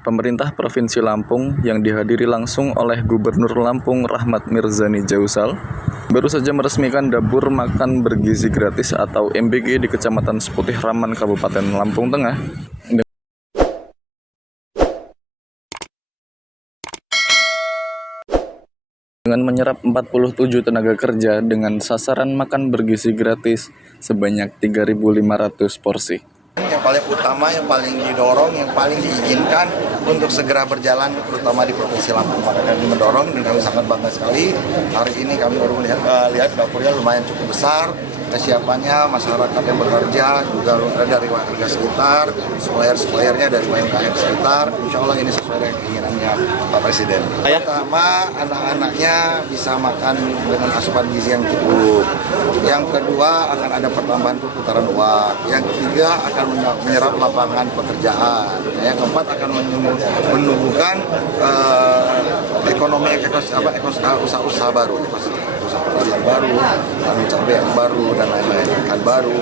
Pemerintah Provinsi Lampung yang dihadiri langsung oleh Gubernur Lampung Rahmat Mirzani Jausal baru saja meresmikan dapur makan bergizi gratis atau MBG di Kecamatan Seputih Raman, Kabupaten Lampung Tengah dengan menyerap 47 tenaga kerja dengan sasaran makan bergizi gratis sebanyak 3.500 porsi. Yang paling utama, yang paling didorong, yang paling diizinkan untuk segera berjalan, terutama di Provinsi Lampung. Maka kami mendorong dan kami sangat bangga sekali. Hari ini kami baru lihat dapurnya lumayan cukup besar. Kesiapannya masyarakat yang bekerja juga dari warga sekitar, supplier-suppliernya dari UMKM sekitar. Insya Allah ini sesuai dengan keinginannya Pak Presiden. Pertama, anak-anaknya bisa makan dengan asupan gizi yang cukup. Yang kedua, akan ada pertambahan perputaran uang. Yang ketiga, akan menyerap lapangan pekerjaan. Yang keempat, akan menumbuhkan ekonomi usaha-usaha baru, usaha pertanian baru, tanam cabai yang baru dan lain-lain, ikan baru.